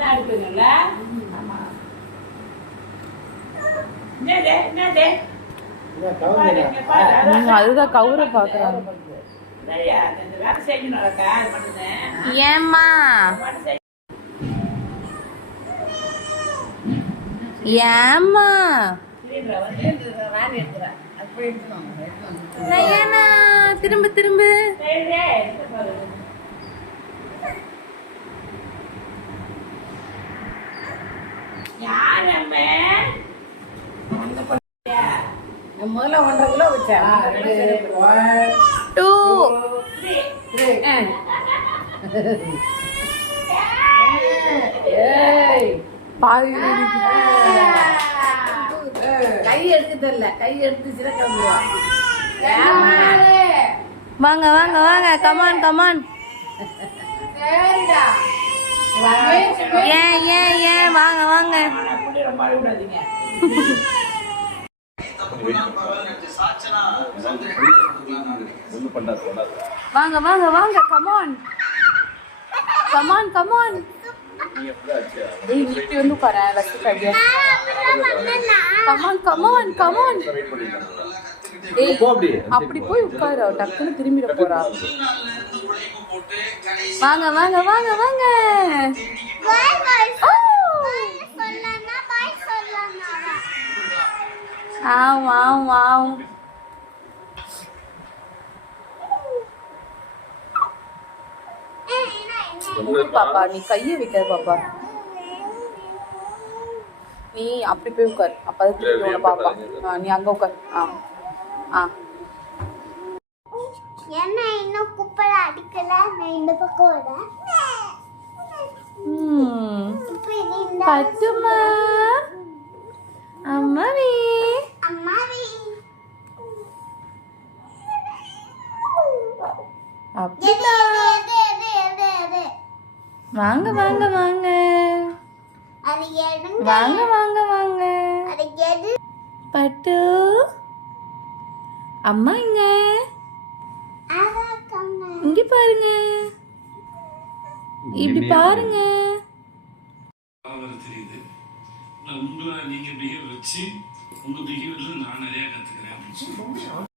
தான் அடுக்குங்கல்ல. ஆமா. என்னது அதுதான் கவுர பாக்குறாங்க. ஏம்மா ஏம்மா நயனா திரும்ப திரும்ப முதல்ல 1.5 கிலோ வச்சேன். 2 கை எடுத்து தெரியல, கை எடுத்து சிறக்க. வாங்க வாங்க வாங்க, கமான் கமான். ஏன் ஏன் ஏன் வாங்க வாங்க. வாங்க வாங்க வாங்க, கமான் கமான் கமான். நீ வந்து உட்கார வச்சுக்க. Come on come on come on. அப்படி போய் உட்காரு, டக்குன்னு திரும்பிட போறா. வாங்க வாங்க வாங்க வாங்க. Wow wow. பாப்பா நீ கையை வைக்காத பாப்பா, நீ அப்படி போய் உட்கார். அப்பதான் பாப்பா. நீ அங்க உட்கார். என்ன இன்னும் குப்பை அடிக்கல, நான் இந்த பக்கம் வரேன். பட்டுமா அம்மாவி அம்மாவி வாங்க வாங்க வாங்க வாங்க வாங்க வாங்க. பட்டு அம்மா இங்க இங்க பாருங்க, இப்படி பாருங்க. தெரியுது உங்களை நீங்க பிஹேவ் வச்சு உங்க பிஹேவியர்ல நான் நிறைய கத்துக்கிறேன் அப்படின்னு சொல்லுவாங்க.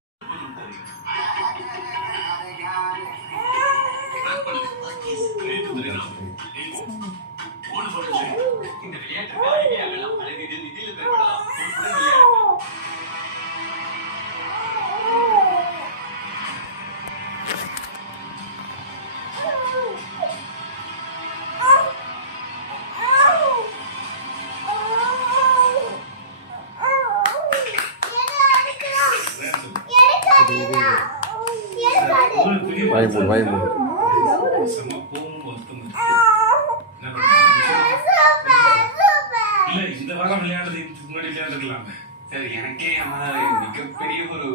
இந்த வாரம் விளையாடுறது முன்னாடி விளையாண்டுக்கலாமே. சரி, எனக்கே மிகப்பெரிய ஒரு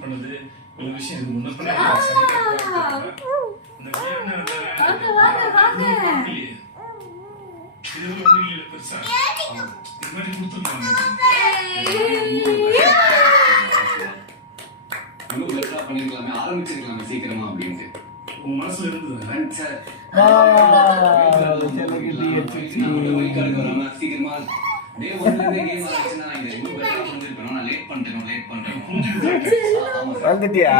பண்ணது ஒரு விஷயம். பண்ணிருக்கலாமே, ஆரம்பிச்சிருக்கலாமே சீக்கிரமா அப்படின்ட்டு உங்க மனசுல இருந்தது சீக்கிரமா வந்துட்டியா?